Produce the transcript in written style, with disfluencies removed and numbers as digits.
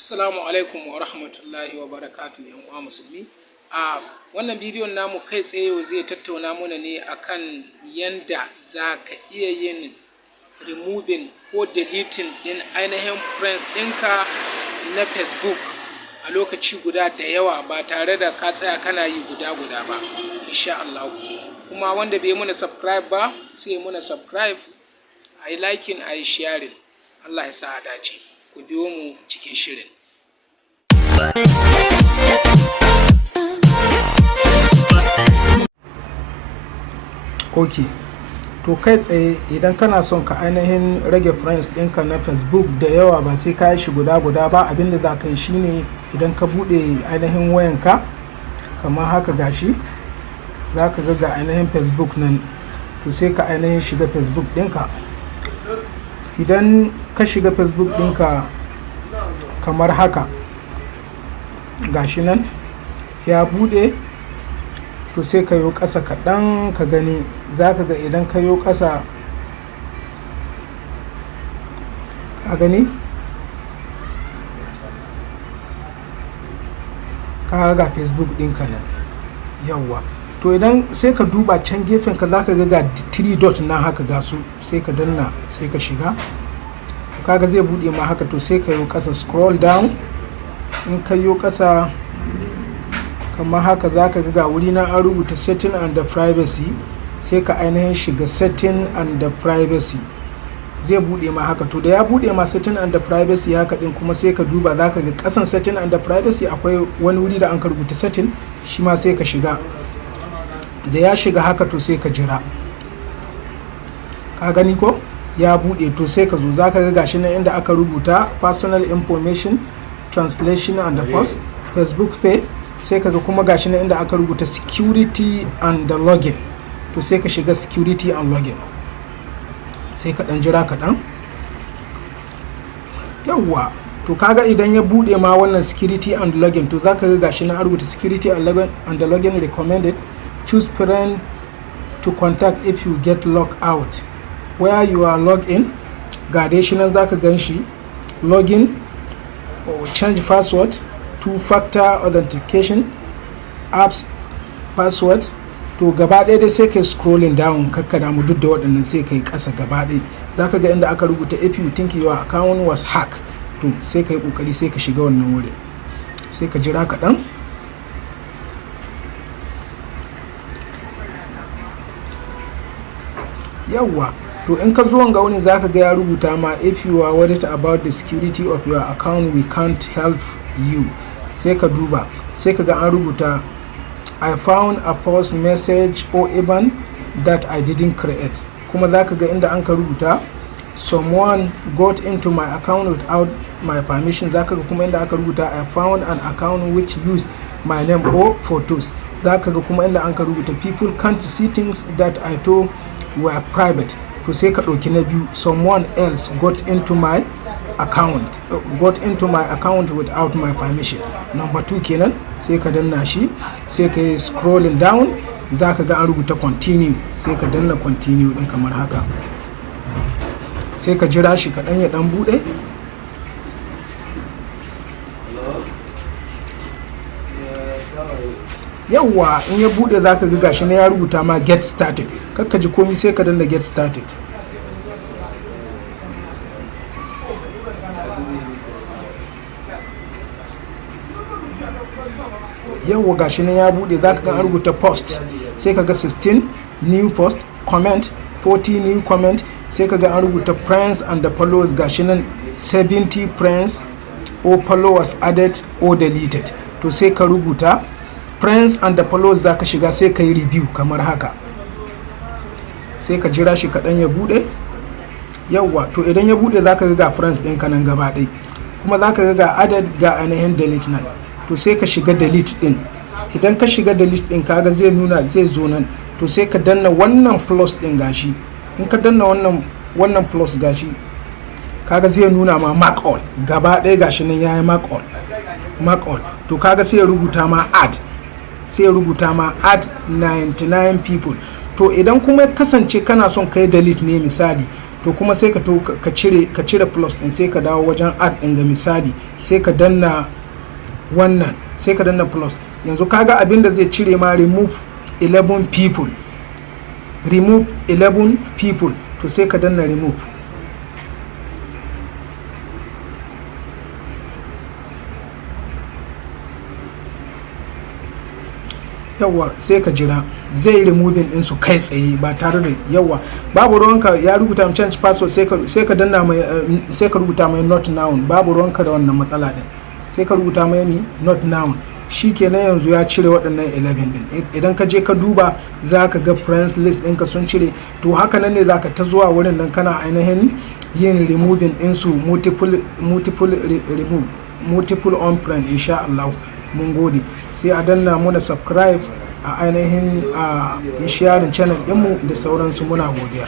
Assalamu alaikum wa rahmatullahi wa barakatuh yan uwa musulmi. A wannan bidiyon namu kai tsaye zai tattauna mana ne akan yanda za ka iya yin removing ko deleting din ainihin friends ɗinka na Facebook a lokaci guda da yawa ba tare da ka tsaya kana yi guda ba insha Allah. Kuma wanda bai muna subscribe ba sai muna subscribe, a yi liking, a yi sharing. Allah ya sa a dace. Ku biyo mu cikin shirin. Ok, to kai tsaye idan kana son ka ainihin rage friends ɗinka na Facebook da yawa ba sai ka yi shi guda ba, abinda za ka yi shine idan ka buɗe ainihin wayanka kamar haka gashi, za ka ga ainihin Facebook nan, to sai ka ainihin shiga Facebook ɗinka. Idan ka shiga Facebook ɗinka kamar haka gashi nan ya buɗe, to sai ka yo ƙasa kaɗan ka gani, za ka ga idan ka yo ƙasa ka gani ka ga Facebook ɗinka nan yawwa. To idan sai ka duba can gefen ka, za ka ga 3 dot na haka ga su, sai ka danna sai ka shiga, kaga zai buɗe ma haka. To sai ka yo ƙasa, scroll down. In ka yo ƙasa kamar haka, za ka ga wuri na an rubuta setting and the privacy, sai ka ainihin shiga setting and the privacy, zai buɗe ma haka. To da ya buɗe ma setting and the privacy haka ɗin, kuma sai ka duba, za ka ga ƙasan setting and the privacy akwai wani wuri da an ka rubuta setting, shi ma sai ka shiga. Da ya shiga haka, to sai ka jira, ka gani ko ya buɗe. To sai ka zo, za ka ga gashi nan inda aka rubuta personal information, translation and the post, Facebook pay, sai ka ga kuma gashi nan inda aka rubuta security and the login. To sai ka shiga security and login, sai ka ɗan jira kaɗan yawwa. To kaga idan ya buɗe ma wannan security and login, to za ka ga gashi nan an rubuta security and the login recommended. Choose friend to contact if you get logged out. Where you are logged in, ga dai shi nan za ka gan shi, login or change password, two-factor authentication, apps password. To gaba ɗaya dai sai kai scrolling down, kakka damu duk da waɗannan, sai kai ƙasa gaba ɗaya. Za ka ga inda aka rubuta if you think your account was hacked, to sai ka yi ƙoƙari sai ka shiga wannan wurin, sai ka jira kaɗan. Yawwa, to in ka zo wanga wani, za ka ga ya rubuta ma if you are worried about the security of your account we can't help you. Sai ka duba, sai ka ga an rubuta I found a post message or even that I didn't create. Kuma za ka ga inda an ka rubuta someone got into my account without my permission. Za ka ga kuma inda aka rubuta I found an account which used my name or photos. Za ka ga kuma inda an ka rubuta people can't see things that I told were private. To sai ka ɗauki na biyu, someone else got into my account without my permission. Number 2 kenan, sai ka danna shi, sai ka yi scrolling down, za ka ga an rubuta continue, sai ka danna continue ɗin kamar haka, sai ka jira shi kaɗan ya ɗan buɗe. Yawwa, in ya buɗe za ka ga gashi na ya rubuta ma get started, kakka ji komi, sai ka danna get started. Yawwa gashi na ya buɗe, za ka ga an rubuta post, sai ka ga 16 new post, comment 40 new comment, sai ka ga an rubuta friends and the followers, gashi nan 70 friends or followers added or deleted. To sai ka rubuta friends and the followers, za ka shiga sai ka yi review kamar haka, sai ka jira shi kaɗan ya buɗe. Yawwa, to idan ya buɗe za ka ga friends ɗinka nan gaba ɗaya, kuma za ka ga added ga ainihin delete nan. To sai ka shiga delete ɗin. Idan ka shiga delete ɗin, kaga zai nuna, zai zo nan. To sai ka danna wannan plus ɗin gashi. In ka danna wannan plus gashi, kaga zai nuna ma mark all gaba ɗaya, gashi nan yayi mark all. To kaga sai ya rubuta ma add, sai ya rubuta ma add 99 people. To idan kuma kasance kana son kai delete ne misali, to kuma sai ka to ka cire plus din, sai ka dawo wajen add din ga misali, sai ka danna wannan, sai ka danna plus. Yanzu kaga abin da zai cire ma remove 11 people, remove 11 people, to sai ka danna remove. Yawa sai ka jira, zai removing din su kai tsaye ba tare da yawa babu ruwanka ya rubuta change password, sai ka danna mai sai ka rubuta mai not now, babu ruwanka da wannan matsala din, sai ka rubuta mai ni not now. Shikenan yanzu ya cire waɗannan 11 din. Idan ka je ka duba za ka ga friends list ɗinka sun cire. To haka nan ne za ka ta zuwa wurin nan kana ainihin yin removing din su multiple on friend, insha Allah. Mun gode. Sai a danna muna subscribe a ainihin a sharing channel ɗinmu da sauransu. Muna godiya.